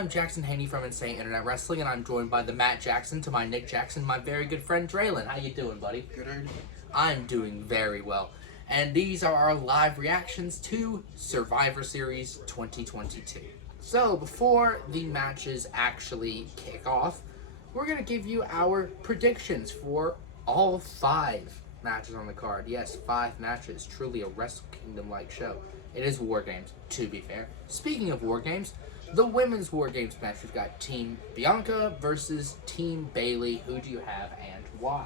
I'm Jackson Haney from Insane Internet Wrestling, and I'm joined by the Matt Jackson to my Nick Jackson, my very good friend Draylon. How you doing, buddy? Good, how are you doing? I'm doing very well. And these are our live reactions to Survivor Series 2022. So, before the matches actually kick off, we're going to give you our predictions for all 5 matches on the card. Yes, 5 matches. Truly a Wrestle Kingdom-like show. It is WarGames, to be fair. Speaking of WarGames, the women's WarGames match, we've got Team Bianca versus Team Bayley. Who do you have and why?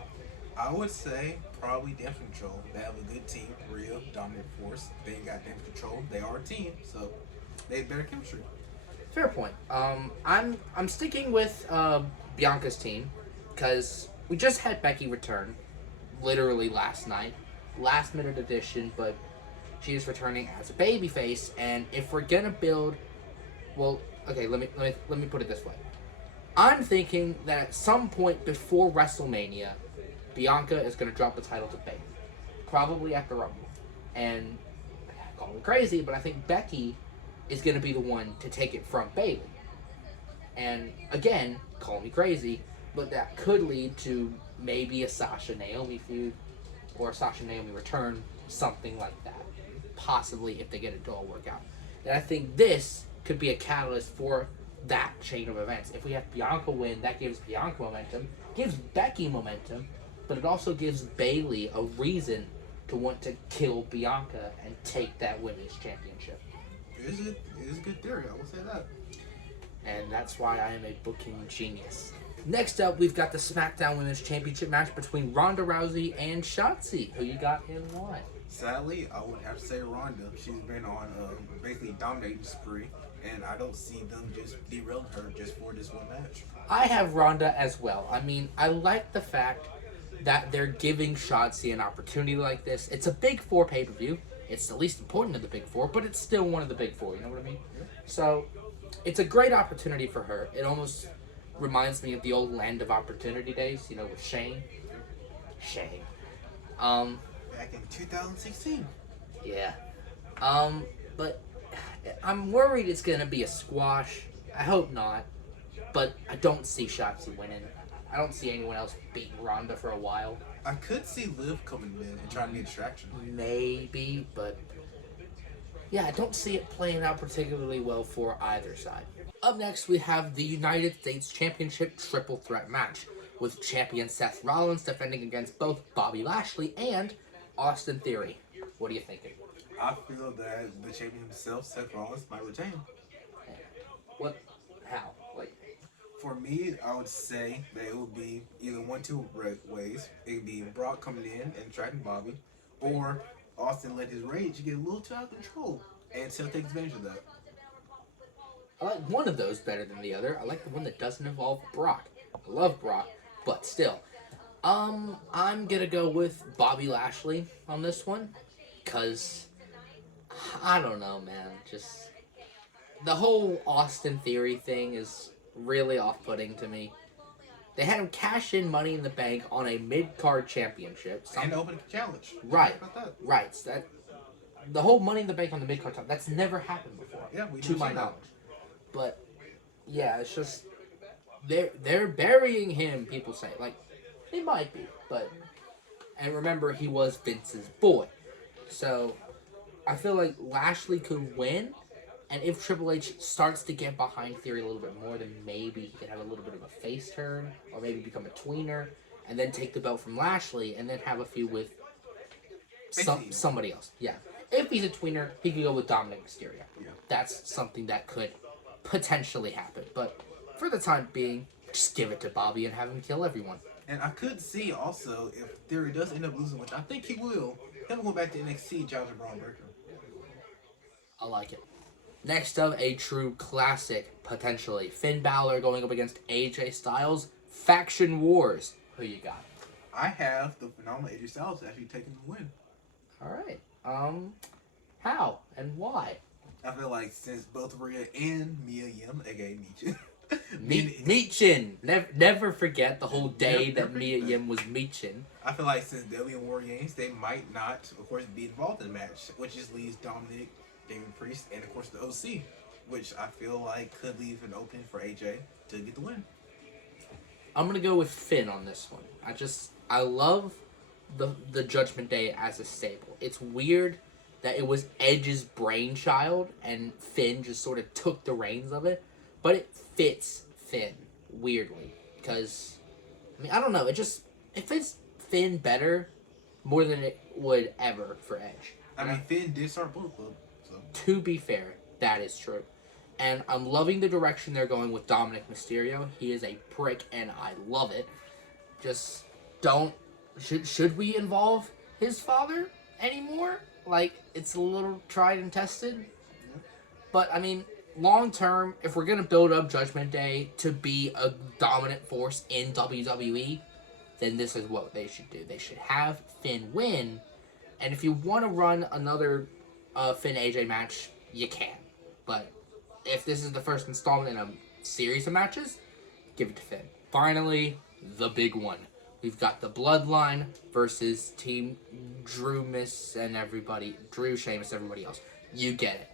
I would say probably Damage Control. They have a good team, real dominant force. They got Damage Control. They are a team, so they have better chemistry. Fair point. I'm sticking with Bianca's team because we just had Becky return, literally last night, last minute addition, but she is returning as a babyface. And if we're gonna build, well, okay, let me put it this way. I'm thinking that at some point before WrestleMania, Bianca is gonna drop the title to Bayley, probably at the Rumble. And call me crazy, but I think Becky is going to be the one to take it from Bayley. And again, call me crazy, but that could lead to maybe a Sasha-Naomi feud or a Sasha-Naomi return, something like that. Possibly if they get it to all work out. And I think this could be a catalyst for that chain of events. If we have Bianca win, that gives Bianca momentum, gives Becky momentum, but it also gives Bayley a reason to want to kill Bianca and take that women's championship. It is a good theory, I will say that. And that's why I am a booking genius. Next up, we've got the SmackDown Women's Championship match between Ronda Rousey and Shotzi. Who you got and why? Sadly, I would have to say Ronda. She's been on basically dominating spree, and I don't see them just derailing her just for this one match. I have Ronda as well. I mean, I like the fact that they're giving Shotzi an opportunity like this. It's a Big 4 pay-per-view. It's the least important of the Big 4, but it's still one of the Big 4, you know what I mean? So, it's a great opportunity for her. It almost reminds me of the old Land of Opportunity days, you know, with Shane. Back in 2016. Yeah. But I'm worried it's going to be a squash. I hope not. But I don't see Shotzi winning. I don't see anyone else beating Ronda for a while. I could see Liv coming in and trying to get distraction. Maybe, but yeah, I don't see it playing out particularly well for either side. Up next, we have the United States Championship Triple Threat match with champion Seth Rollins defending against both Bobby Lashley and Austin Theory. What are you thinking? I feel that the champion himself, Seth Rollins, might retain. What? How? For me, I would say that it would be either two ways. It would be Brock coming in and tracking Bobby, or Austin let his rage get a little too out of control, and Seth takes advantage of that. I like one of those better than the other. I like the one that doesn't involve Brock. I love Brock, but still. I'm gonna go with Bobby Lashley on this one, because I don't know, man. Just the whole Austin Theory thing is really off-putting to me. They had him cash in Money in the Bank on a mid-card championship. And open challenge. Right. How about that? Right. So the whole Money in the Bank on the mid-card top, that's never happened before. Yeah, to my knowledge. But yeah, it's just they're burying him, people say. Like, they might be, but and remember, he was Vince's boy. So I feel like Lashley could win. And if Triple H starts to get behind Theory a little bit more, then maybe he could have a little bit of a face turn, or maybe become a tweener, and then take the belt from Lashley, and then have a feud with somebody else. Yeah. If he's a tweener, he could go with Dominic Mysterio. Yeah. That's something that could potentially happen. But for the time being, just give it to Bobby and have him kill everyone. And I could see also, if Theory does end up losing, which I think he will, him going back to NXT, challenging Braun Breaker. I like it. Next up, a true classic, potentially. Finn Balor going up against AJ Styles. Faction Wars. Who you got? I have the phenomenal AJ Styles actually taking the win. Alright. How and why? I feel like since both Rhea and Mia Yim, aka Meechin. Meechin. Never forget the whole day that Mia Yim was Meechin. I feel like since W and WarGames, they might not, of course, be involved in the match, which just leaves Dominic, Damon Priest, and of course the OC. which I feel like could leave an opening for AJ to get the win. I'm gonna go with Finn on this one. I love the Judgment Day as a stable. It's weird that it was Edge's brainchild and Finn just sort of took the reins of it, but it fits Finn weirdly because I mean I don't know, it fits Finn better more than it would ever for Edge. I mean, Finn did start Bullet Club, so. To be fair, that is true. And I'm loving the direction they're going with Dominic Mysterio. He is a prick, and I love it. Just don't... Should we involve his father anymore? Like, it's a little tried and tested. But, I mean, long term, if we're going to build up Judgment Day to be a dominant force in WWE, then this is what they should do. They should have Finn win. And if you want to run another Finn AJ match, you can. But if this is the first installment in a series of matches, give it to Finn. Finally, the big one. We've got the Bloodline versus Team Drew, and everybody. Drew, Sheamus, everybody else. You get it.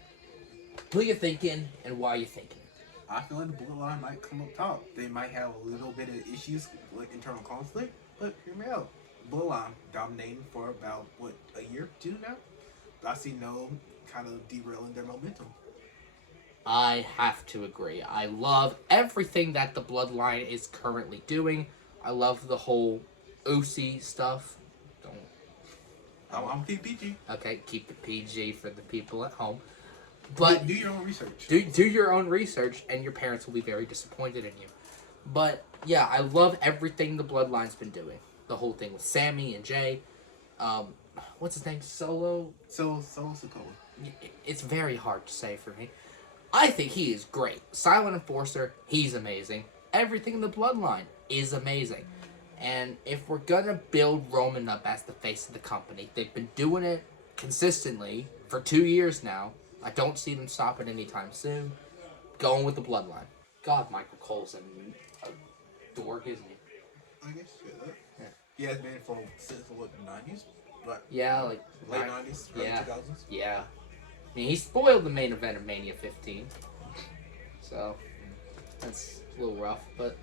Who you thinking and why you thinking? I feel like the Bloodline might come up top. They might have a little bit of issues with internal conflict, but hear me out. Bloodline dominating for about, a year, 2 now? I see no kind of derailing their momentum. I have to agree. I love everything that the Bloodline is currently doing. I love the whole OC stuff. I'm gonna keep PG. Okay, keep it PG for the people at home. But do your own research. Do your own research, and your parents will be very disappointed in you. But yeah, I love everything the Bloodline's been doing. The whole thing with Sammy and Jay. What's his name? Solo Sikoa. It's very hard to say for me. I think he is great. Silent Enforcer, he's amazing. Everything in the Bloodline is amazing. And if we're gonna build Roman up as the face of the company, they've been doing it consistently for 2 years now. I don't see them stopping anytime soon. Going with the Bloodline. God, Michael Cole's a dork, isn't he? I guess yeah. He has been since the 90s? But yeah, like late 90s, early 2000s? Yeah. I mean, he spoiled the main event of Mania 15. So, that's a little rough. But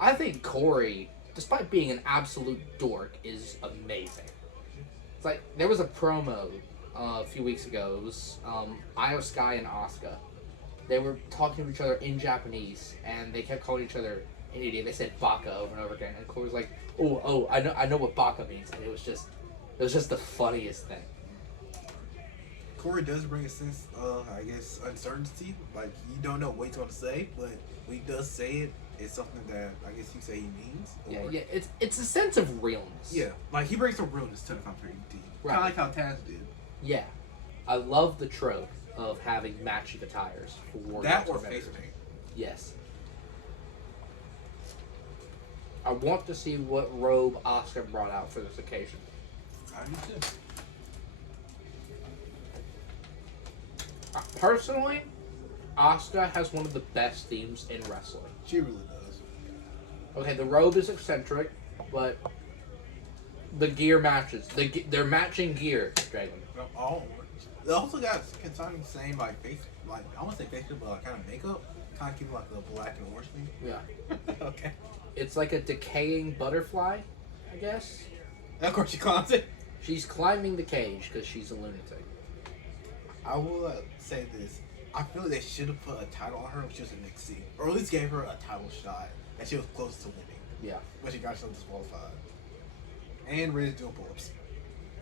I think Corey, despite being an absolute dork, is amazing. It's like, there was a promo a few weeks ago. It was Io Sky and Asuka. They were talking to each other in Japanese, and they kept calling each other an idiot. They said baka over and over again. And Corey was like, oh, I know what baka means. And it was just the funniest thing. Corey does bring a sense of, I guess, uncertainty. Like, you don't know what he's going to say, but when he does say it, it's something that I guess you say he means. Yeah, it's a sense of realness. Yeah, like he brings some realness to the company team. Right. Kind of like how Taz did. Yeah. I love the trope of having matching attires for WarGames. That or face paint. Yes. I want to see what robe Oscar brought out for this occasion. I do too. Personally, Asuka has one of the best themes in wrestling. She really does. Okay, the robe is eccentric, but the gear matches. They're matching gear, Dragon. Oh, they also got kind of the same face, I want to say facial, but kind of makeup, kind of keeping like the black and orange thing. Yeah. Okay. It's like a decaying butterfly, I guess. And of course she climbs it. She's climbing the cage because she's a lunatic. I will say this. I feel like they should have put a title on her when she was in NXT. Or at least gave her a title shot. And she was close to winning. Yeah. But she got herself disqualified. And ready to do pull-ups.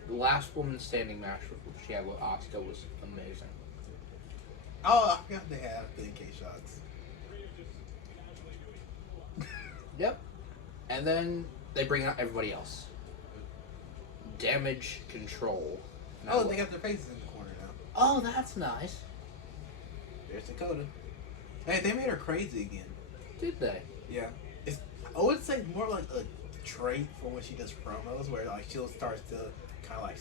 The last woman standing match she had with Asuka was amazing. Oh, I forgot they have 10K shots. Yep. And then they bring out everybody else. Damage Control. Now they got their faces in the corner now. Oh, that's nice. There's Dakota. Hey, they made her crazy again. Did they? Yeah. I would say more like a trait for when she does promos, where like she'll start to kind of like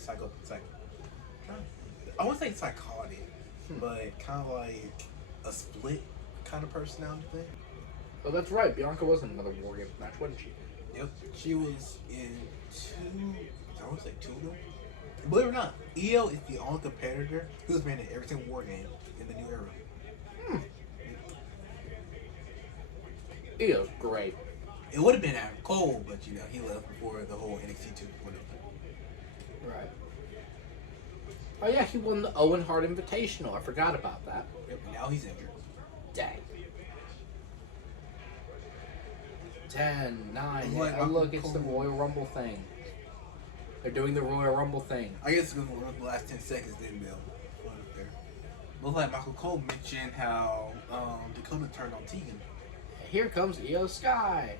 I wouldn't say psychotic, but kind of like a split kind of personality thing. Oh, that's right. Bianca was in another WarGames match, wasn't she? Yep. She was in I would say 2 of them. Believe it or not, EO is the only competitor who's been in every single WarGame in the new era. Io's great. It would have been Adam Cole, but you know he left before the whole NXT 2 went Right. Oh yeah, he won the Owen Hart Invitational. I forgot about that. Yep, now he's injured. Dang. 10, 9, Like, oh, look, it's the Royal Rumble thing. They're doing the Royal Rumble thing. I guess it's going to run the last 10 seconds, then Bill. There. Looks like Michael Cole mentioned how Dakota turned on Tegan. Here comes Io Sky.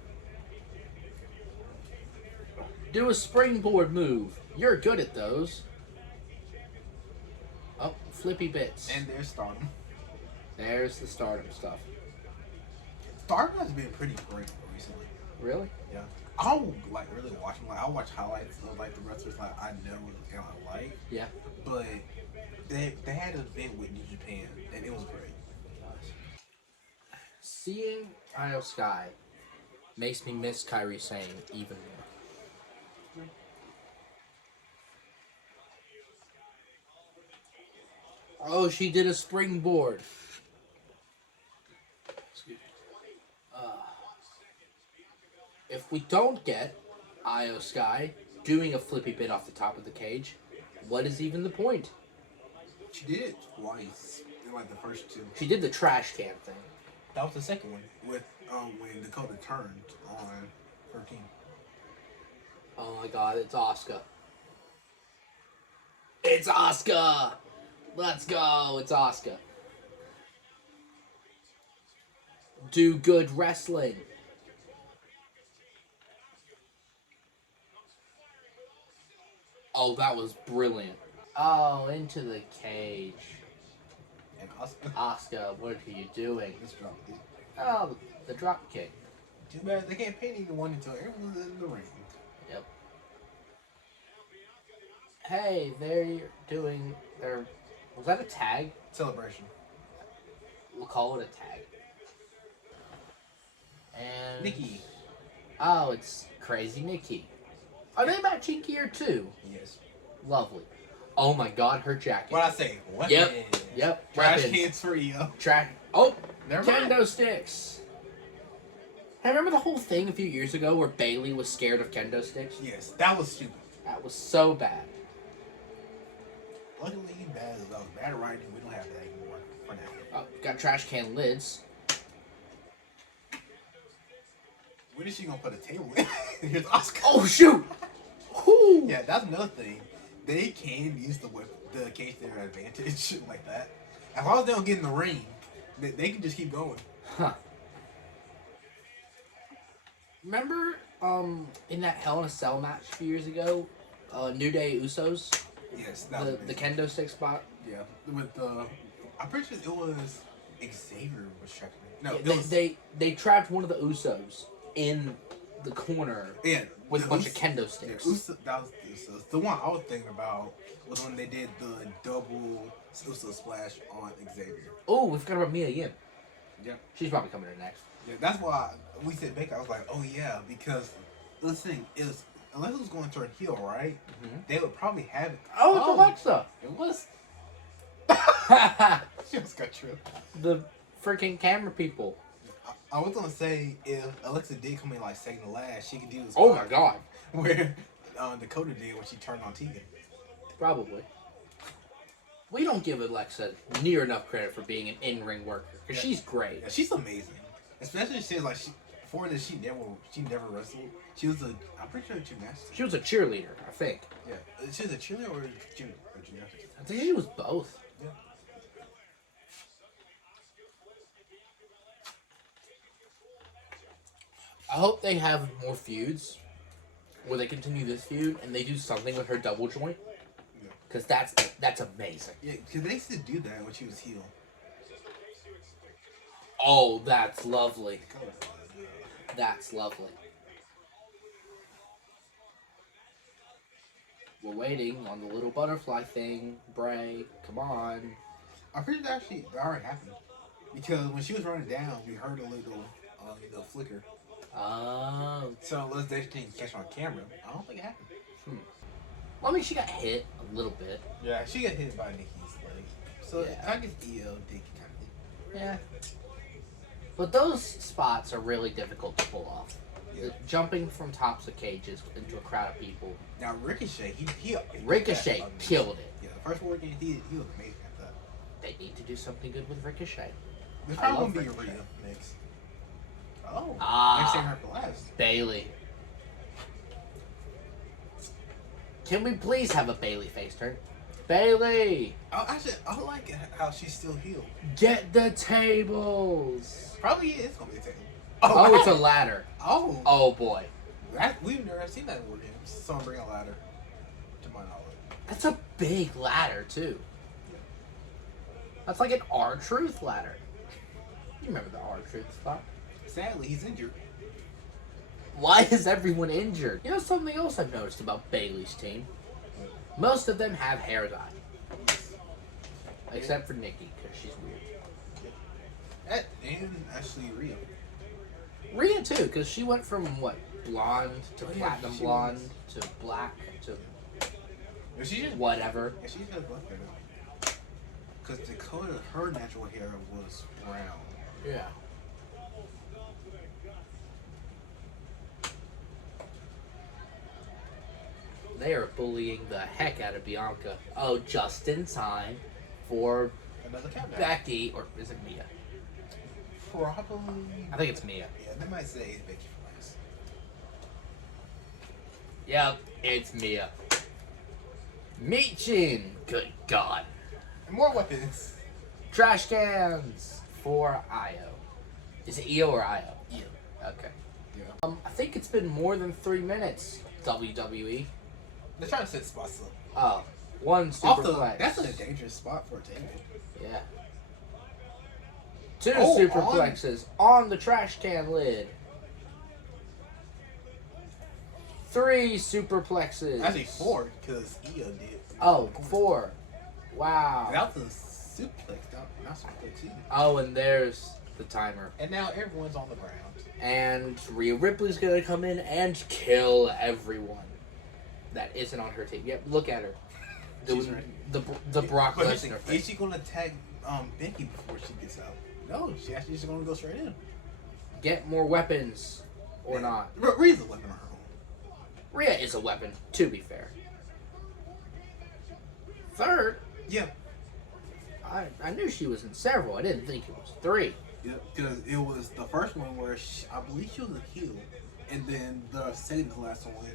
Do a springboard move. You're good at those. Oh, flippy bits. And there's Stardom. There's the Stardom stuff. Stardom has been pretty great recently. Really? Yeah. I'll like really watch them. Like I'll watch highlights of like the wrestlers like I know and I like. Yeah. But they had an event with New Japan and it was great. Seeing Io Sky makes me miss Kairi Sane even more. Oh, she did a springboard. If we don't get Io Sky doing a flippy bit off the top of the cage, what is even the point? She did it twice in like the first two. She did the trash can thing. That was the second one with when Dakota turned on her team. Oh my god, it's Asuka. It's Asuka! Let's go, it's Asuka. Do good wrestling. Oh, that was brilliant. Oh, into the cage. And Asuka. Asuka, what are you doing? Just dropped it. Oh, the drop kick. Too bad they can't paint anyone until everyone's in the ring. Yep. Hey, they're doing their... Was that a tag? Celebration. We'll call it a tag. And... Nikki. Oh, it's Crazy Nikki. Are they matching gear too? Yes. Lovely. Oh my god, her jacket. What I say? Weapons. Yep. Trash Weapons. cans for Io. Oh, Never mind. kendo sticks. Hey, remember the whole thing a few years ago where Bailey was scared of kendo sticks? Yes, that was stupid. That was so bad. Luckily, that was bad writing. We don't have that anymore for now. Oh, got trash can lids. When is she gonna put a table in? Here's Asuka. Oh shoot! Whoo! Yeah, that's another thing. They can use the cage to their advantage like that. As long as they don't get in the ring, they can just keep going. Huh. Remember, in that Hell in a Cell match a few years ago, New Day Usos, Yes, that was the kendo stick spot. yeah. With the, I'm pretty sure it was Xavier was checking. No, Yeah, it was, they trapped one of the Usos in the corner yeah, with the a bunch of Us- kendo yeah, sticks. That was the Usos. The one I was thinking about was when they did the double Uso splash on Xavier. Oh, we forgot about Mia Yim. Yeah. She's probably coming in next. Yeah, that's why we said Baker. I was like, oh yeah, because this thing is unless it was going to turn heel, right? Mm-hmm. They would probably have it. Oh, it's Alexa. It was. She just got true. The freaking camera people. I was gonna say if Alexa did come in like second to last, she could do this. Oh my god. Where Dakota did when she turned on Tegan. Probably. We don't give Alexa near enough credit for being an in-ring worker because she's great. Yeah, she's amazing. Especially since like before this she never wrestled. She was I'm pretty sure a gymnast. She was a cheerleader, I think. Yeah, she was a cheerleader or a gymnast. I think she was both. Yeah. I hope they have more feuds where they continue this feud and they do something with her double joint. Because that's amazing. Yeah, because they used to do that when she was heel. Oh, that's lovely. That's lovely. We're waiting on the little butterfly thing. Bray, come on. I'm pretty sure that already happened. Because when she was running down, we heard a little flicker. Oh. So unless they didn't catch on camera, I don't think it happened. Well, I mean, she got hit a little bit. Yeah, she got hit by Nikki's leg. So Yeah. I guess EO did kind of. Yeah. But those spots are really difficult to pull off. Yeah. Jumping from tops of cages into a crowd of people. Now Ricochet, he Ricochet killed it. Yeah, the first War Games he was amazing at that. They need to do something good with Ricochet. There's I probably love gonna be Ricochet. Rhea next. Oh, Ah. next thing her for last. Bailey. Can we please have a Bailey face turn? Bailey! Oh, actually, I like it how she's still healed. Get the tables! Probably is gonna be a table. Oh, it's a ladder. Oh, Oh boy. we've never seen that in War Games. Someone bring a ladder, to my knowledge. That's a big ladder, too. That's like an R-Truth ladder. You remember the R-Truth spot? Sadly, he's injured. Why is everyone injured? You know something else I've noticed about Bailey's team? Most of them have hair dye. Except for Nikki, because she's weird. And actually Rhea. Rhea, too, because she went from, what, blonde to Oh, yeah, platinum she blonde was. to black to But she just whatever. Yeah, she just black hair now. Because Dakota, her natural hair was brown. Yeah. They are bullying the heck out of Bianca. Oh, just in time for Another countdown. Becky, or is it Mia? Probably. I think it's Mia. Yeah, they might say Becky for last. Yep, it's Mia. Meechin! Good God. And more weapons. Trash cans for Io. Is it Io or Io? Yeah. Okay. Yeah. I think it's been more than 3 minutes, WWE. They're trying to set spots up. Oh, one Also, superplex. that's a dangerous spot for a table. Yeah. 2 Oh, superplexes on the trash can lid. 3 superplexes. Actually, 4, because Io did. Oh, 4. Wow. That was a suplex, not suplex either. Oh, and there's the timer. And now everyone's on the ground. And Rhea Ripley's gonna come in and kill everyone that isn't on her team. Yep, look at her. She's Doing ready. the Brock But Lesnar is face. she gonna tag Becky before she gets out? No, she actually just gonna go straight in. Get more weapons or not. Rhea's a weapon on her own. Rhea is a weapon, to be fair. Third, Yeah. I knew she was in several. I didn't think it was 3. Yeah, because it was the first one where I believe she was a heel, and then the second to last one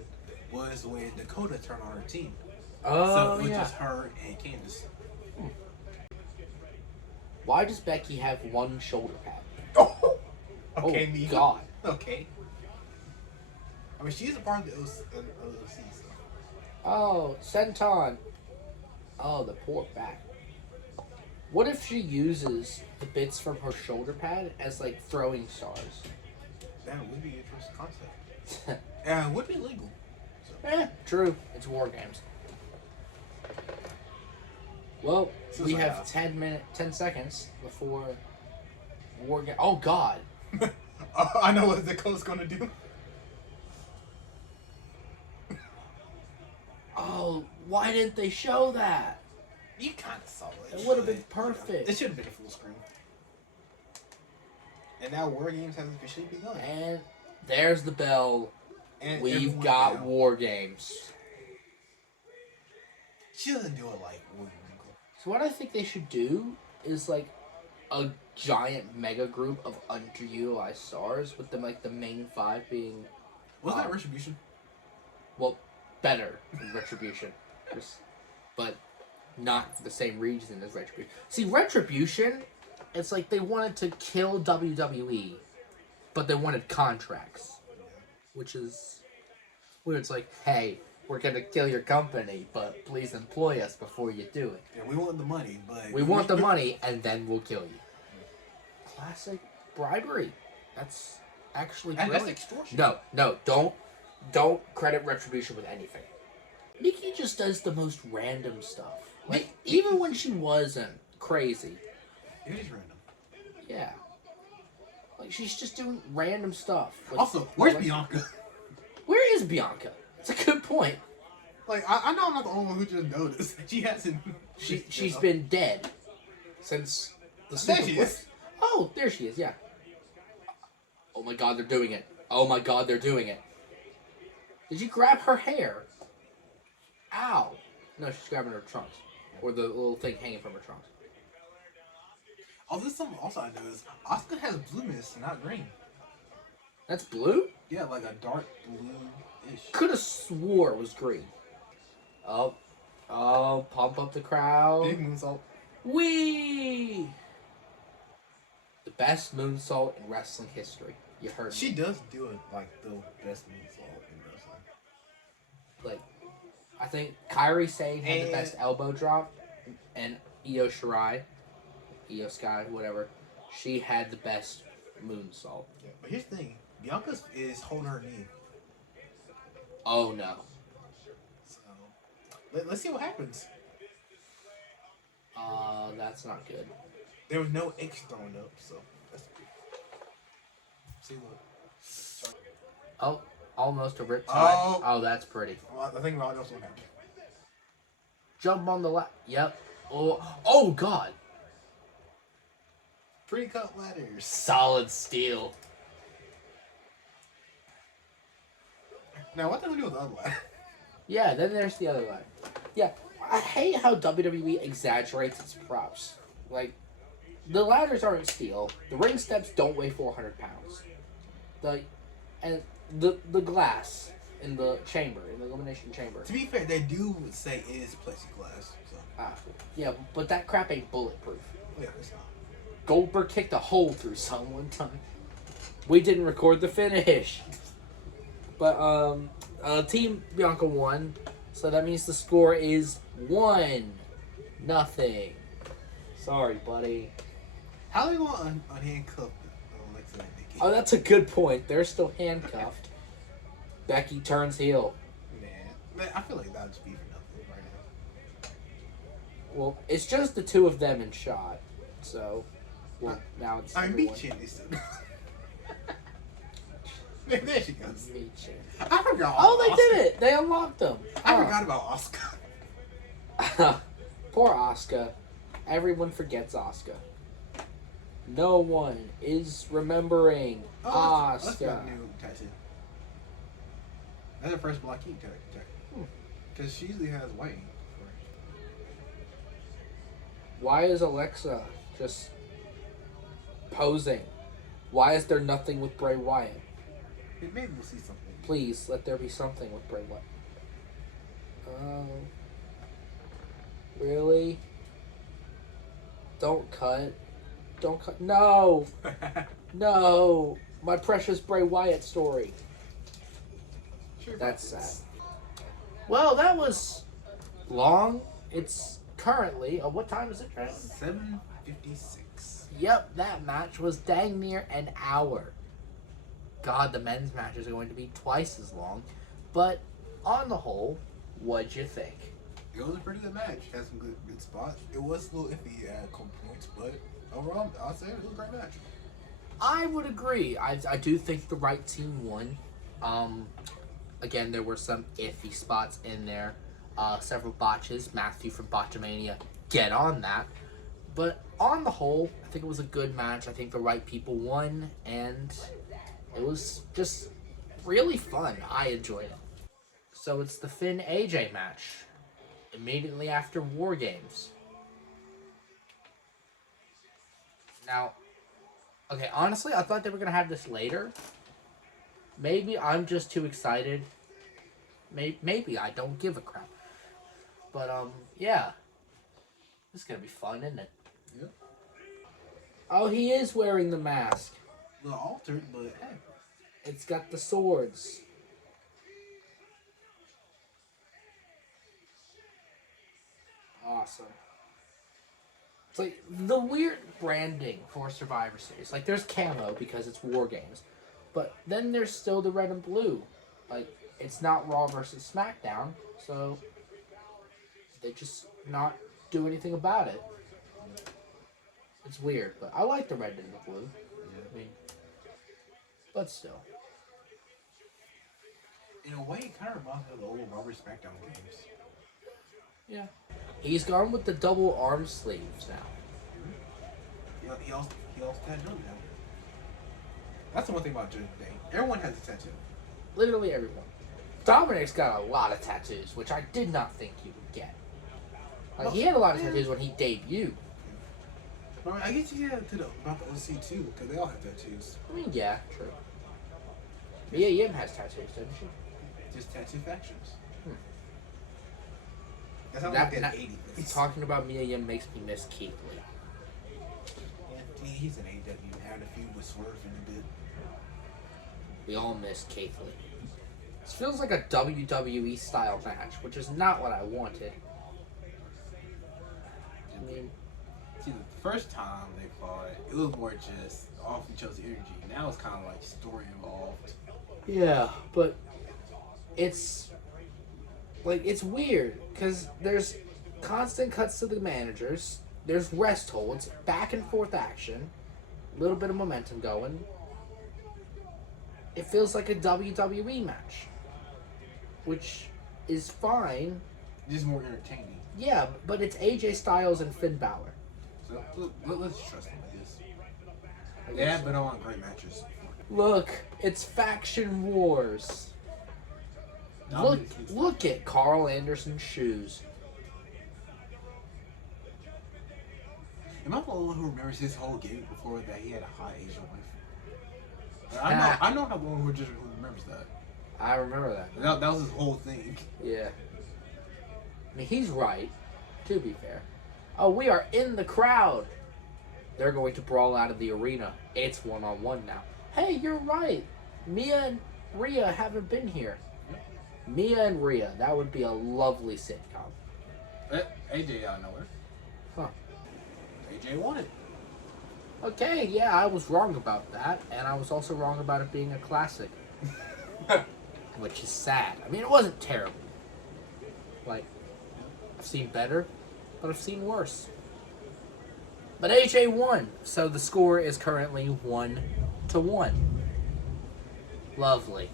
was when Dakota turned on her team. Oh, So it was yeah. just her and Candice. Why does Becky have 1 shoulder pad? Oh, okay, Oh, me. God. Okay. I mean, she's a part of the OC stuff. Oh, Senton. Oh, the poor back. What if she uses the bits from her shoulder pad as, like, throwing stars? That would be an interesting concept. It would be legal. So. True. It's WarGames. Well, So we it's like have that. 10 seconds before WarGames. Oh, God. I know what Dakota's gonna do. Oh, why didn't they show that? You kind of saw it. It would have been perfect. It should have been a full screen. And now WarGames has officially begun. And there's the bell. And We've everyone's got down. WarGames. She doesn't do it like William Winkle. So what I think they should do is like a giant mega group of underutilized stars with them like the main 5 being Wasn't that Retribution? well better than Retribution. But not for the same reason as Retribution. See, Retribution, it's like they wanted to kill WWE, but they wanted contracts. Which is where it's like, hey, we're gonna kill your company, but please employ us before you do it. Yeah, we want the money, but We want the money, and then we'll kill you. Classic bribery. That's actually And that's brilliant. extortion. No, don't credit Retribution with anything. Nikki just does the most random stuff. Like, even when she wasn't crazy. It is random. Yeah. Like, she's just doing random stuff. with- Also, where's like, Bianca? Where is Bianca? It's a good point. Like, I know I'm not the only one who just noticed. She hasn't. She's been dead since the There she Superplex. is. Oh, there she is, yeah. Oh my god, they're doing it. Oh my god, they're doing it. Did you grab her hair? Ow. No, she's grabbing her trunks. Or the little thing hanging from her trunks. Oh, this something also I noticed. Asuka has blue mist, not green. That's blue? Yeah, like a dark blue-ish. Could have swore it was green. Oh. Oh, pump up the crowd. Big moonsault. Whee! The best moonsault in wrestling history. You heard She me. does do it like the best moonsault in wrestling. Like, I think Kairi Sane had the best elbow drop, and Io Shirai, Io Sky, whatever, she had the best moonsault. Yeah, but here's the thing. Bianca is holding her knee. Oh no. So, let's see what happens. That's not good. There was no X thrown up, so that's good. See what? Oh, almost a riptide. Oh. Oh, that's pretty. Well, I think about else will happen. Jump on the lap. Yep. Oh god. Pre-cut ladders. Solid steel. Now, what do we do with the other ladder? Yeah, then there's the other line. Yeah, I hate how WWE exaggerates its props. Like, the ladders aren't steel. The ring steps don't weigh 400 pounds. The glass in the chamber, in the elimination chamber. To be fair, they do say it is plexiglass. So. Yeah, but that crap ain't bulletproof. Yeah, it's not. Goldberg kicked a hole through some one time. We didn't record the finish. But, Team Bianca won. So that means the score is 1-0. Sorry, buddy. How are they going to unhandcuff Alexa and Nikki? Oh, that's a good point. They're still handcuffed. Becky turns heel. Man, I feel like that would just be for nothing right now. Well, it's just the two of them in shot. So, well, now it's everyone. Meat Chin is still. There she goes. Meat Chin. I forgot. Oh, they did it! They unlocked them. I Oh. forgot about Asuka. Poor Asuka. Everyone forgets Asuka. No one is remembering Let's Asuka. got a new tattoo. That's her first black ink tattoo. Because she usually has white ink. Why is Alexa just posing? Why is there nothing with Bray Wyatt? Maybe we'll see something. Please, let there be something with Bray Wyatt. Oh. Really? Don't cut. Don't cut. No! No! My precious Bray Wyatt story. Sure, That's sad. Well, that was long. It's currently... what time is it, Trent? 7:56. Yep, that match was dang near an hour. God, the men's matches are going to be twice as long. But on the whole, what'd you think? It was a pretty good match. Had some good spots. It was a little iffy at a couple points, but overall, I'll say it was a great match. I would agree. I do think the right team won. Again, there were some iffy spots in there. Several botches. Matthew from Botchamania, get on that. But on the whole, I think it was a good match. I think the right people won, and it was just really fun. I enjoyed it. So it's the Finn AJ match. Immediately after WarGames. Now, okay, honestly, I thought they were going to have this later. Maybe I'm just too excited. Maybe I don't give a crap. But, yeah. This is going to be fun, isn't it? Yep. Oh, he is wearing the mask. A little altered, but hey. It's got the swords. Awesome. It's like the weird branding for Survivor Series. Like, there's camo because it's WarGames. But then there's still the red and blue. Like, it's not Raw versus SmackDown, so they just not do anything about it. It's weird, but I like the red and the blue. I mean, but still. In a way, it kind of reminds me of the old Robert SmackDown games. Yeah. He's gone with the double arm sleeves now. He also got done now. That's the one thing about Judgment Day. Everyone has a tattoo. Literally everyone. Dominic's got a lot of tattoos, which I did not think he would get. Like, he had a lot of tattoos when he debuted. I mean, I guess you get to about the OC too, because they all have tattoos. I mean, yeah, true. Mia Yim has tattoos, doesn't she? Just tattoo factions. Hmm. That's how like that 80 minutes. Talking about Mia Yim makes me miss Keith Lee. Yeah, he's an AW having a feud with Swerve in a bit. We all miss Keith Lee. This feels like a WWE style match, which is not what I wanted. I mean, see, the first time they fought, it was more just off each other's energy. Now it's kind of like story involved. yeah, but it's like it's weird because there's constant cuts to the managers, there's rest holds, back and forth action, a little bit of momentum going. It feels like a WWE match, which is fine. Just more entertaining. Yeah, but it's AJ Styles and Finn Balor. So let's trust them with this. They have been on great matches. Look, it's Faction Wars. Look at Carl Anderson's shoes. Am I the only one who remembers his whole gimmick before that he had a hot Asian wife? I know the one who remembers that. I remember that. That was his whole thing. Yeah. I mean, he's right, to be fair. Oh, we are in the crowd. They're going to brawl out of the arena. It's one-on-one now. Hey, you're right. Mia and Rhea haven't been here. Mia and Rhea. That would be a lovely sitcom. AJ out of nowhere. Huh. AJ won it. Okay, yeah, I was wrong about that. And I was also wrong about it being a classic. Which is sad. I mean, it wasn't terrible. Like, I've seen better, but I've seen worse. But AJ won, so the score is currently 1-1. Lovely.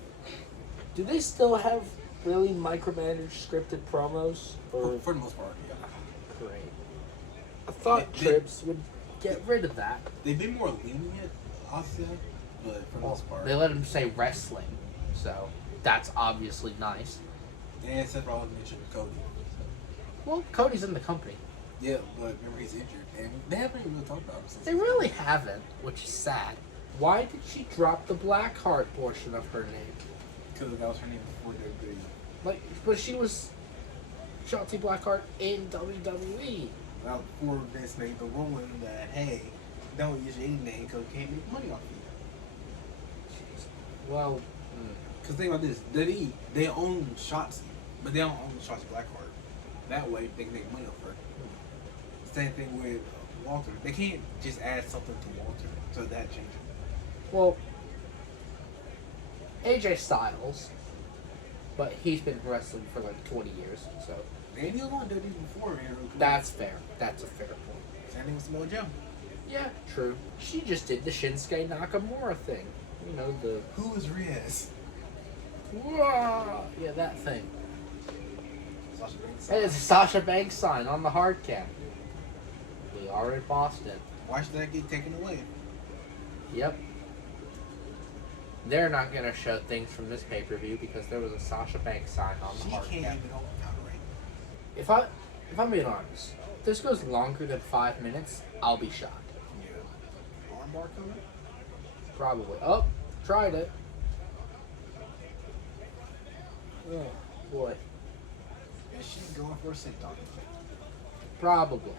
Do they still have really micromanaged scripted promos? Or? For the most part, yeah. Great. I thought Trips would get rid of that. They've been more lenient, I'll say, but for the most part. They let him say wrestling, so that's obviously nice. And Seth Rollins mentioned Cody. Well, Cody's in the company. Yeah, but remember he's injured, and they haven't even really talked about him since. They really haven't, which is sad. Why did she drop the Blackheart portion of her name? Because that was her name before WWE. Like, but she was Shotzi Blackheart in WWE. Well, before Vince made the ruling that, hey, don't use your name because we can't make money off you. Well, because think about this, they own Shotzi, but they don't own Shotzi Blackheart. That way, they can make money off her. Same thing with Walter. They can't just add something to Walter, so that changes. well, AJ Styles, but he's been wrestling for like 20 years, so. And he was on WWE before, man. That's fair. That's a fair point. Same thing with Samoa Joe. Yeah, true. She just did the Shinsuke Nakamura thing. You know, the... Who is Riaz? Whoa! Yeah, that thing. Sasha Banks. Hey, it's a Sasha Banks sign on the hard cap. We are in Boston. Why should that get taken away? Yep. They're not going to show things from this pay-per-view because there was a Sasha Banks sign on the hard She can't cap. even hold the ring. If I'm being honest, if this goes longer than 5 minutes, I'll be shocked. Yeah. Armbar coming? Probably. Oh, tried it. Oh, boy. Is she going for a sit-down? Probably.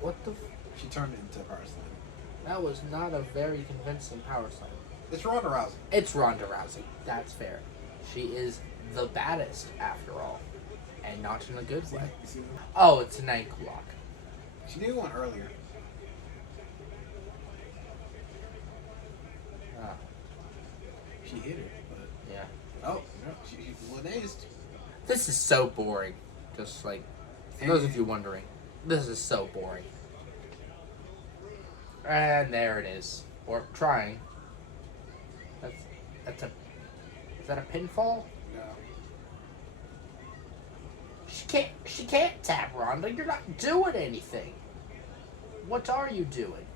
What the... She turned it into a power slam. That was not a very convincing power slam. It's Ronda Rousey. It's Ronda Rousey. That's fair. She is the baddest, after all. And not in a good way. Oh, it's an ankle lock. She did one earlier. Ah, She hit her, but... yeah. Oh, no, she was dazed. This is so boring. Just like, for those of you wondering, this is so boring. And there it is. Or trying. That's a... Is that a pinfall? No. She can't tap Ronda. You're not doing anything. What are you doing?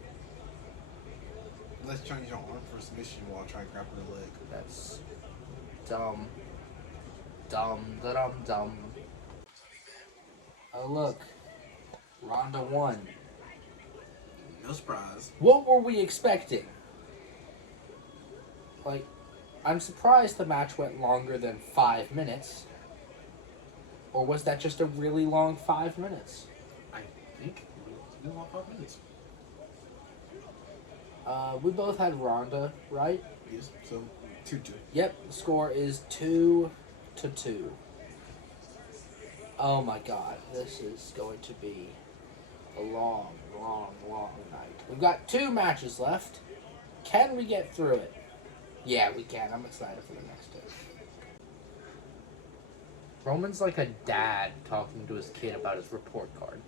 Let's change your arm for submission while trying to grapple the leg. That's dumb. Dumb. Dumb. Dumb. Oh look, Ronda won. No surprise. What were we expecting? Like, I'm surprised the match went longer than 5 minutes. Or was that just a really long 5 minutes? I think we want 5 minutes. We both had Ronda, right? Yes. So 2-2. Yep, the score is 2-2. Oh my god, this is going to be a long, long, long night. We've got 2 matches left. Can we get through it? Yeah, we can. I'm excited for the next 2. Roman's like a dad talking to his kid about his report card.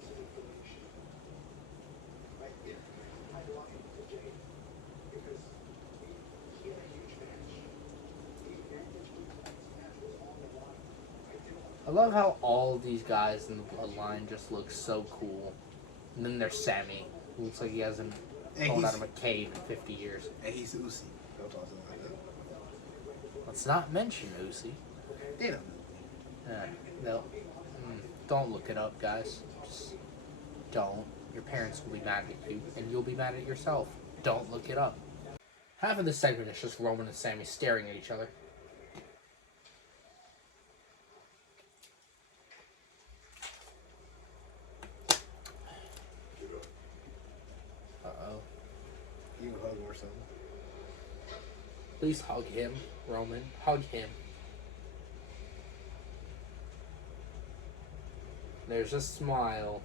I love how all of these guys in the bloodline just look so cool. And then there's Sammy, who looks like he hasn't fallen out of a cave in 50 years. And he's Uzi. Don't talk to him like that. Let's not mention Uzi. They don't know. No. Don't look it up, guys. Just don't. Your parents will be mad at you, and you'll be mad at yourself. Don't look it up. Half of this segment is just Roman and Sammy staring at each other. Uh-oh. You hug him or something. Please hug him, Roman. Hug him. There's a smile.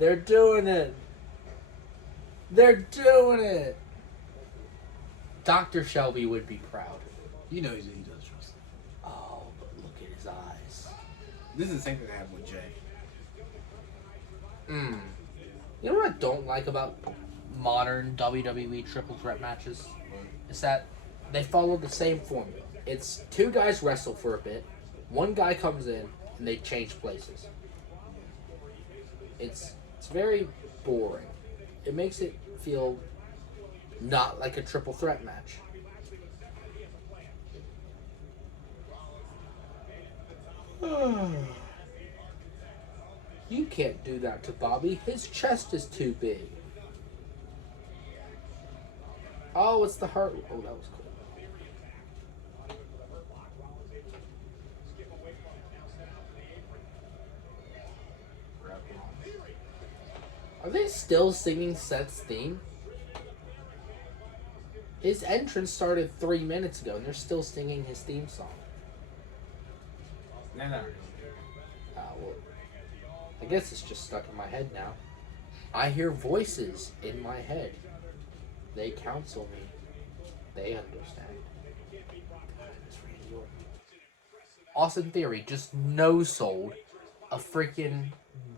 They're doing it. They're doing it. Dr. Shelby would be proud. You know he does trust him. Oh, but look at his eyes. This is the same thing I have with Jay. You know what I don't like about modern WWE triple threat matches? Is that they follow the same formula. It's 2 guys wrestle for a bit, 1 guy comes in, and they change places. It's very boring. It makes it feel not like a triple threat match. You can't do that to Bobby. His chest is too big. Oh, it's the hurt. Oh, that was cool. Are they still singing Seth's theme? His entrance started 3 minutes ago, and they're still singing his theme song. No, no. Well, I guess it's just stuck in my head now. I hear voices in my head. They counsel me. They understand. Austin Theory just no-sold a freaking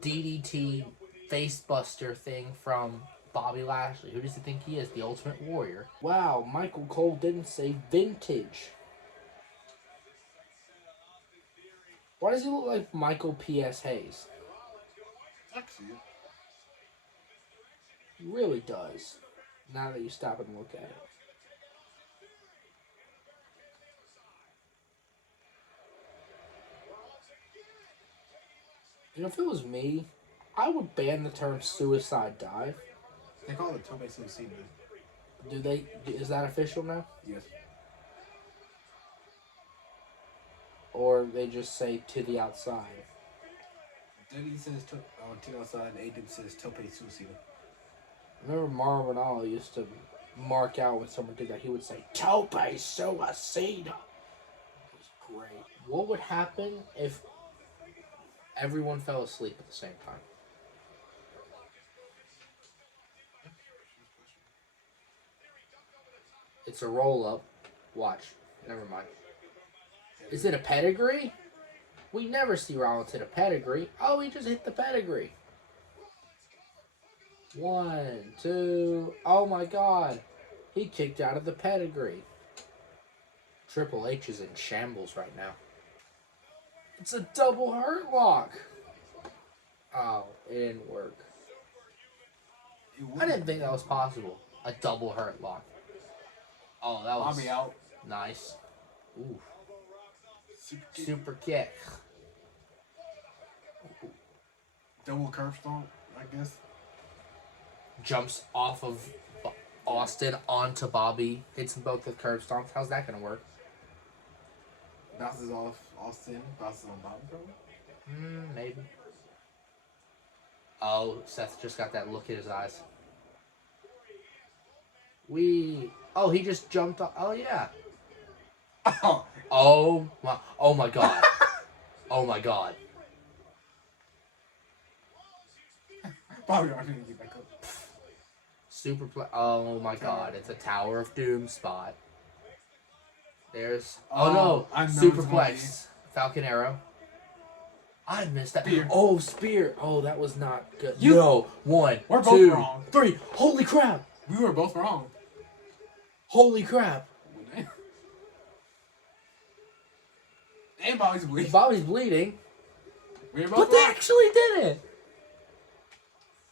DDT facebuster thing from Bobby Lashley. Who does he think he is? The Ultimate Warrior. Wow, Michael Cole didn't say vintage. Why does he look like Michael P.S. Hayes? I can see it. He really does. Now that you stop and look at it. You know, if it was me, I would ban the term suicide dive. They call it Tope Suicide. Do they? Is that official now? Yes. Or they just say to the outside? Diddy says to the outside, and A says Tope Suicide. Remember Mauro Ranallo used to mark out when someone did that. He would say, Tope Suicide. It was great. What would happen if everyone fell asleep at the same time? It's a roll-up. Watch. Never mind. Is it a pedigree? We never see Rollins hit a pedigree. Oh, he just hit the pedigree. 1, 2. Oh my god. He kicked out of the pedigree. Triple H is in shambles right now. It's a double hurt lock. Oh, it didn't work. I didn't think that was possible. A double hurt lock. Oh, that was Bobby out. nice. Ooh. Super kick. Super kick. Double curb stomp, I guess. Jumps off of Austin onto Bobby. Hits them both with curb stomps. How's that going to work? Bounces off Austin. Bounces on Bobby, probably. Maybe. Oh, Seth just got that look in his eyes. Oh, he just jumped off. Oh, yeah. Oh my God. Oh my God. Bobby already didn't get back up. Super play. Oh my God. It's a Tower of Doom spot. There's. Oh no. Superplex. Falcon Arrow. I missed that. Spear. Oh, spear. Oh, that was not good. You- No. One, We're both two, wrong. 3. Holy crap. We were both wrong. Holy crap. And Bobby's bleeding. Bobby's bleeding. We were both But they wrong. actually did it.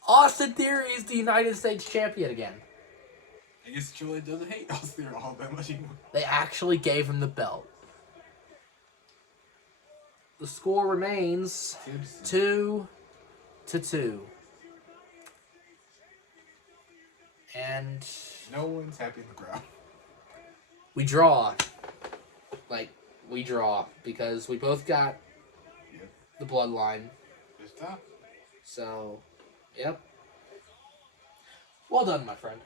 Austin Theory is the United States champion again. I guess Chile doesn't hate Austin all that much anymore. They actually gave him the belt. The score remains 2-2. And No one's happy in the crowd. we draw. We draw because we both got Yep. the bloodline. It's tough. So, yep. Well done, my friend.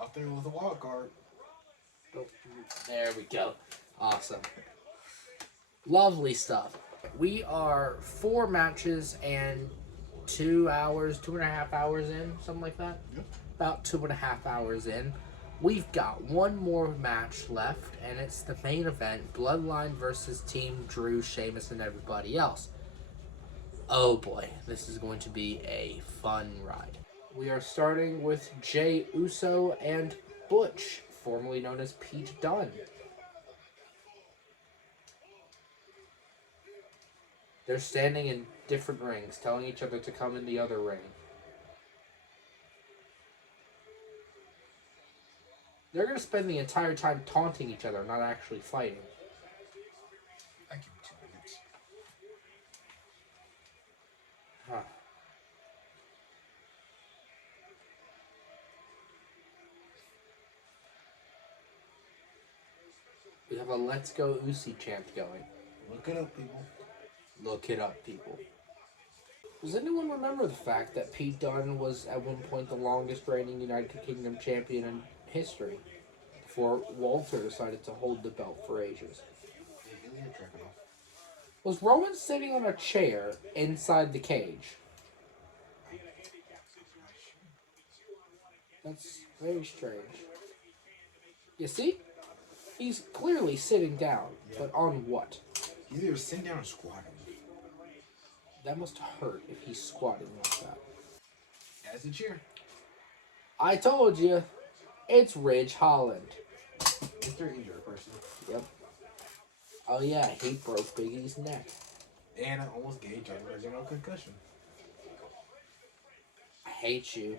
Out there with a wild card. Oh, there we go. Awesome. Lovely stuff. We are 4 matches and 2 hours, 2.5 hours in, something like that. Yep. About 2.5 hours in. We've got one more match left, and it's the main event, Bloodline versus Team Drew, Sheamus, and everybody else. Oh boy, this is going to be a fun ride. We are starting with Jey Uso and Butch, formerly known as Pete Dunne. They're standing in different rings, telling each other to come in the other ring. They're going to spend the entire time taunting each other, not actually fighting. I give him 2 minutes. Huh. We have a Let's Go Usi chant going. Look it up, people. Look it up, people. Does anyone remember the fact that Pete Dunne was at one point the longest reigning United Kingdom champion in history before Walter decided to hold the belt for ages? Was Roman sitting on a chair inside the cage? That's very strange. You see? He's clearly sitting down, but on what? He's either sitting down or squatting. That must hurt if he's squatting like that. As a cheer. I told you, it's Ridge Holland. Mr. Injured person. Yep. Oh yeah, he broke Big E's neck. And I almost gave Johnny Gargano a concussion. I hate you.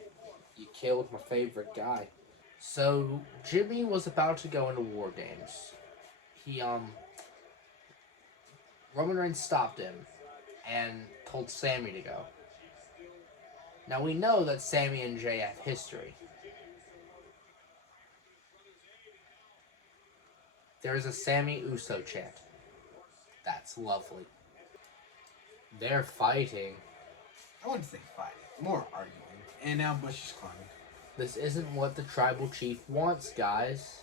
You killed my favorite guy. So, Jimmy was about to go into WarGames. Roman Reigns stopped him and told Sammy to go. Now we know that Sammy and Jay have history. There's a Sammy Uso chant. That's lovely. They're fighting. I wouldn't say fighting. More arguing. And now Bush is climbing. This isn't what the tribal chief wants, guys.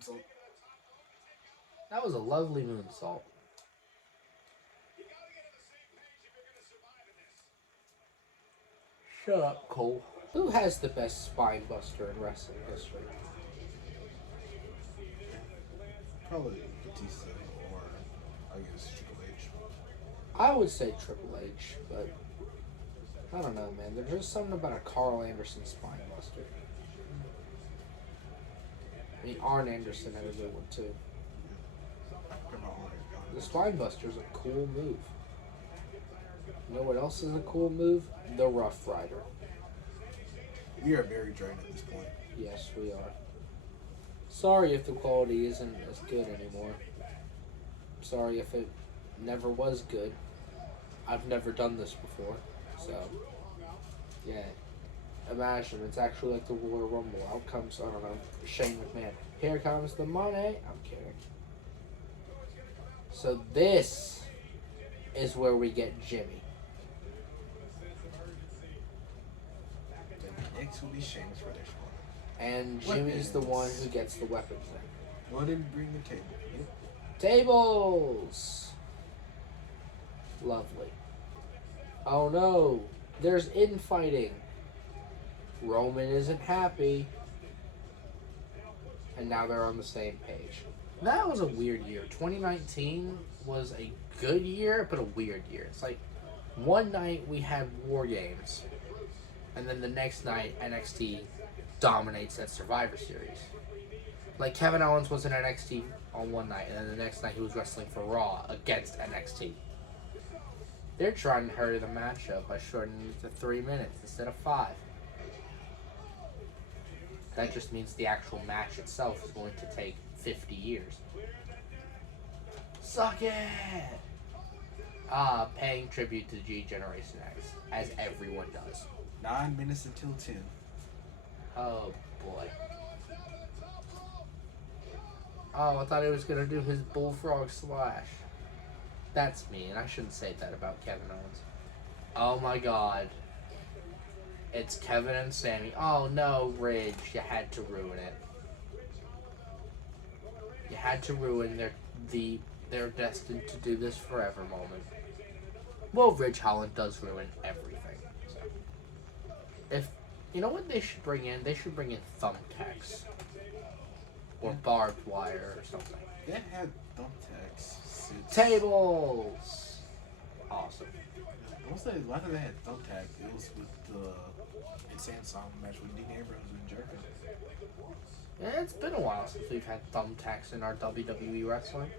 So, That was a lovely moonsault. Shut up, Cole. Who has the best spine buster in wrestling history? probably Batista or I guess Triple H. I would say Triple H, but I don't know, man. There's just something about a Carl Anderson spine buster. I mean, Arn Anderson had a good one too. Come on, The Spinebuster's a cool move. You know what else is a cool move? The Rough Rider. we are very drained at this point. Yes, we are. Sorry if the quality isn't as good anymore. Sorry if it never was good. I've never done this before. So, yeah. Imagine, it's actually like the Royal Rumble. Out comes, I don't know, Shane McMahon. Here comes the money. I'm kidding. So this is where we get Jimmy. Then next will be Sheamus for their squad. And Jimmy's the one who gets the weapons then. Well, didn't bring the table. Yep. Tables! Lovely. Oh no, there's infighting. Roman isn't happy. And now they're on the same page. That was a weird year. 2019 was a good year, but a weird year. It's like one night we had WarGames, and then the next night NXT dominates that Survivor Series. Like Kevin Owens was in NXT on one night, and then the next night he was wrestling for Raw against NXT. They're trying to hurry the matchup by shortening it to 3 minutes instead of 5. That just means the actual match itself is going to take 50 years. Suck it! Paying tribute to G Generation X, as everyone does. 9 minutes until 10. Oh boy. Oh, I thought he was gonna do his bullfrog slash. That's mean. I shouldn't say that about Kevin Owens. Oh my god. It's Kevin and Sammy. Oh no, Ridge, you had to ruin it. You had to ruin their destined to do this forever moment. Well, Ridge Holland does ruin everything. So. If you know what they should bring in, they should bring in thumbtacks or barbed wire or something. They had thumbtacks. Tables. Awesome. I want to say last time they had thumbtacks, it was with the Insane Song match with Dean Ambrose and Jericho. Yeah, it's been a while since we've had thumbtacks in our WWE wrestling.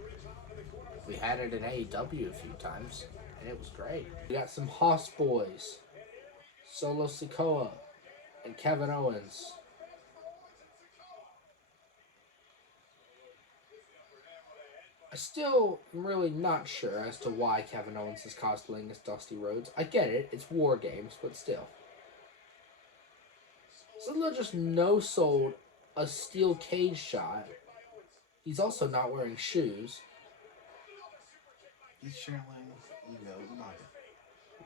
We had it in AEW a few times, and it was great. We got some Hoss Boys, Solo Sikoa, and Kevin Owens. I still am really not sure as to why Kevin Owens is cosplaying as Dusty Rhodes. I get it, it's WarGames, but still. Ziggler just no-sold a steel cage shot. He's also not wearing shoes. He's channeling, Umaga.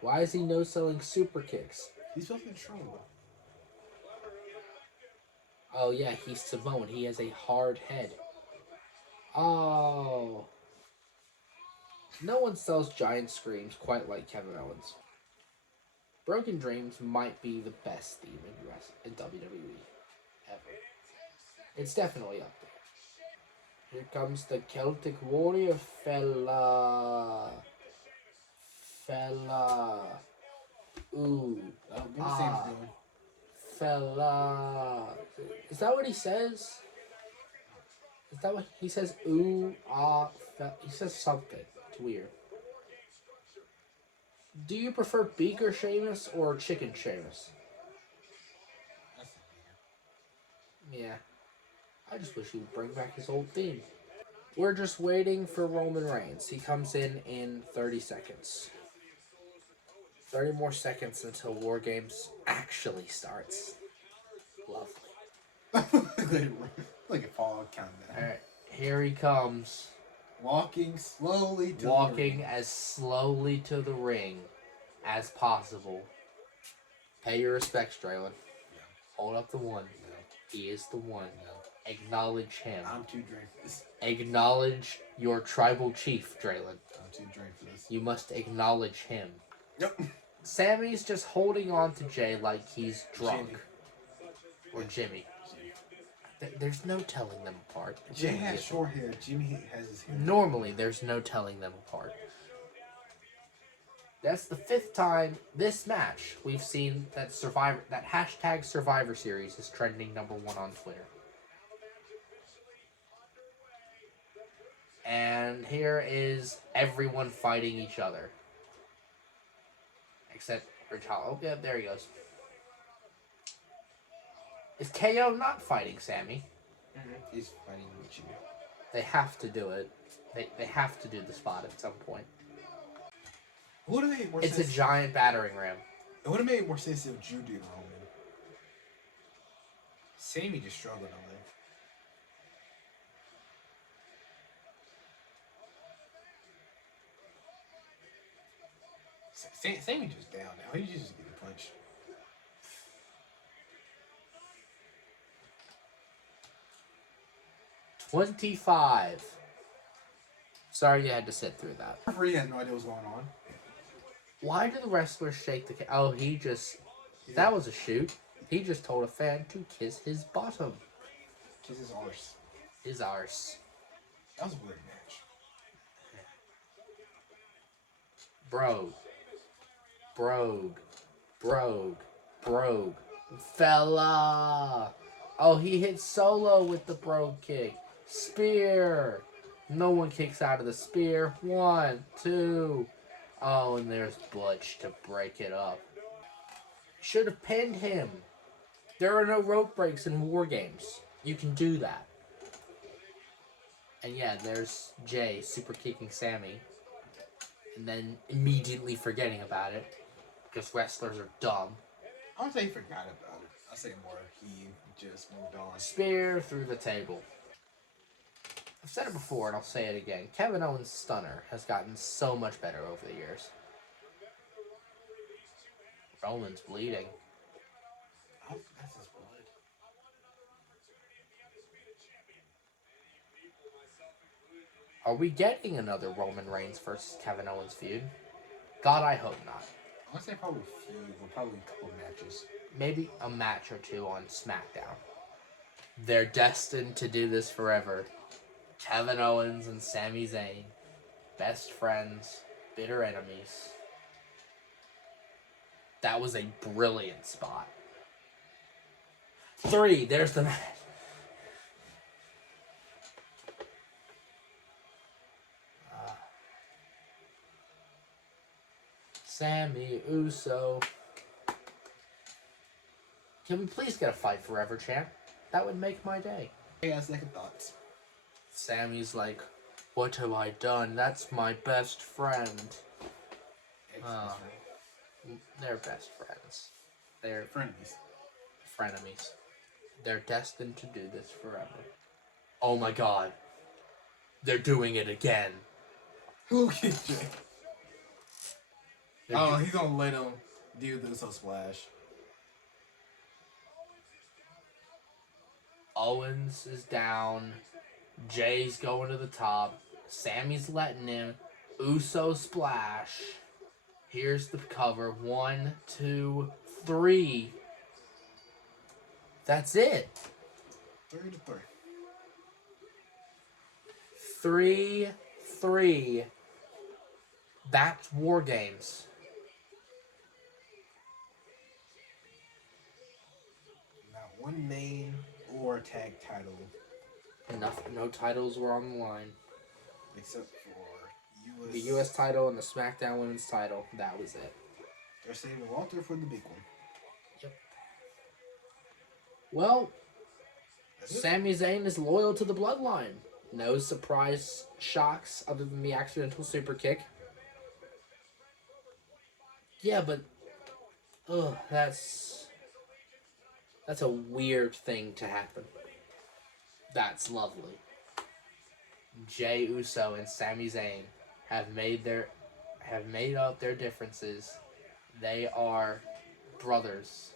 Why is he no-selling super kicks? He's self-control. Oh yeah, he's Samoan. He has a hard head. Oh. No one sells giant screams quite like Kevin Owens. Broken Dreams might be the best theme in WWE ever. It's definitely up there. Here comes the Celtic Warrior fella. Ooh. Oh, give me Sam's doing. Fella. Is that what he says? Is that what he says? Ooh, he says something. It's weird. Do you prefer Beaker Sheamus or Chicken Sheamus? Yeah. I just wish he would bring back his old theme. We're just waiting for Roman Reigns. He comes in 30 seconds. 30 more seconds until WarGames actually starts. Lovely. Like a fall countdown. Alright, here he comes. Walking slowly to Walking as slowly to the ring as possible. Pay your respects, Draylon. Hold up the one. He is the one. Acknowledge him. I'm too drained for this. Acknowledge your tribal chief, Draylon. I'm too drained for this. You must acknowledge him. Yep. Sammy's just holding on to Jay like he's drunk. Jimmy. Or Jimmy. There's no telling them apart. Jay has short hair. Jimmy has his hair. Normally, there's no telling them apart. That's the 5th time this match we've seen that hashtag Survivor Series is trending #1 on Twitter. And here is everyone fighting each other. Except Rich Hollow. Oh, yeah, there he goes. Is KO not fighting Sammy? He's fighting with you. They have to do it. They have to do the spot at some point. It would have made more It's sense. a giant battering ram. It would have made more sense if Drew did Roman. Sammy just struggled on that. Sammy just down now. He's just getting punched. $25. Sorry you had to sit through that. The referee had no idea what was going on. Why do the wrestlers shake the... Oh, he just... Yeah. That was a shoot. He just told a fan to kiss his bottom. Kiss his arse. His arse. That was a weird match. Brogue. Brogue. Brogue. Brogue. Fella! Oh, he hit Solo with the brogue kick. Spear! No one kicks out of the spear. 1, 2. Oh, and there's Butch to break it up. Should have pinned him. There are no rope breaks in WarGames. You can do that. And yeah, there's Jay super kicking Sammy. And then immediately forgetting about it. Because wrestlers are dumb. I don't say he forgot about it. I say more he just moved on. Spear through the table. I've said it before and I'll say it again. Kevin Owens' stunner has gotten so much better over the years. Roman's bleeding. Oh, that's his blood. Are we getting another Roman Reigns versus Kevin Owens feud? God, I hope not. I want to say probably feud, but probably a couple matches. Maybe a match or two on SmackDown. They're destined to do this forever. Kevin Owens and Sami Zayn. Best friends, bitter enemies. That was a brilliant spot. 3, there's the match. Sammy Uso. Can we please get a fight forever, champ? That would make my day. Hey, I have second thoughts. Sammy's like, what have I done? That's my best friend. Ex-best They're best friends. They're friend. Frenemies. frenemies. They're destined to do this forever. Oh my god. They're doing it again. Who kicked Jay? They're Oh, he's gonna let him do the Uso splash. Owens is down. Jay's going to the top. Sammy's letting him. Uso splash. Here's the cover. 1, 2, 3. That's it. 3-3. 3-3. That's WarGames. Not one main or tag title No titles were on the line. except for The U.S. title and the SmackDown Women's title. That was it. They're saving Walter for the big one. Yep. Well, That's it. Sami Zayn is loyal to the bloodline. No surprise shocks other than the accidental super kick. Yeah, but that's a weird thing to happen. That's lovely. Jey Uso and Sami Zayn have made up their differences. They are brothers.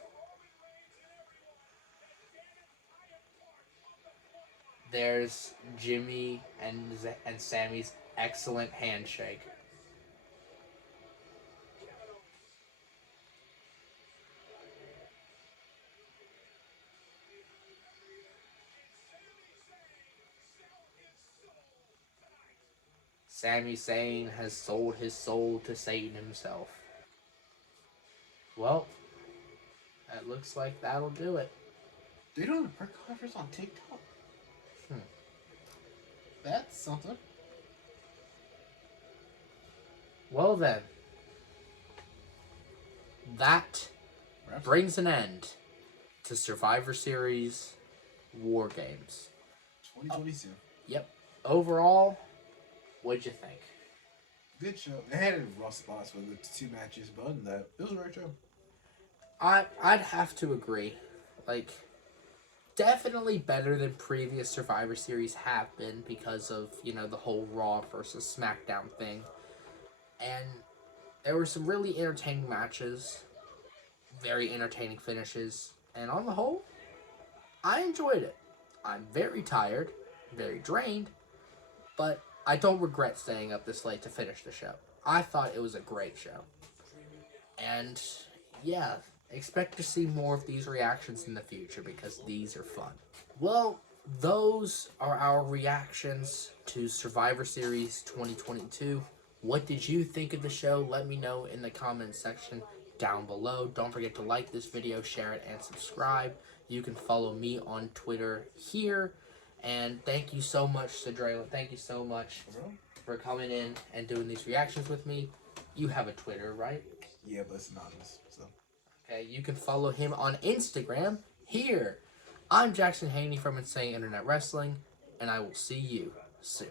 There's Jimmy and Sammy's excellent handshake. Sami Zayn has sold his soul to Satan himself. Well, that looks like that'll do it. They don't have a press conference on TikTok. That's something. Well then, that brings an end to Survivor Series War Games. 2022. Yep. Overall, what'd you think? Good show. It had rough spots for the two matches, but other than that, it was a great show. I'd have to agree. Like, definitely better than previous Survivor Series have been because of, the whole Raw versus SmackDown thing. And there were some really entertaining matches, very entertaining finishes, and on the whole, I enjoyed it. I'm very tired, very drained, but I don't regret staying up this late to finish the show. I thought it was a great show. And yeah, expect to see more of these reactions in the future because these are fun. Well, those are our reactions to Survivor Series 2022. What did you think of the show? Let me know in the comments section down below. Don't forget to like this video, share it, and subscribe. You can follow me on Twitter here. And thank you so much, Cedrela. Thank you so much for coming in and doing these reactions with me. You have a Twitter, right? Yeah, but it's anonymous. So Okay, you can follow him on Instagram here. I'm Jackson Haney from Insane Internet Wrestling, and I will see you soon.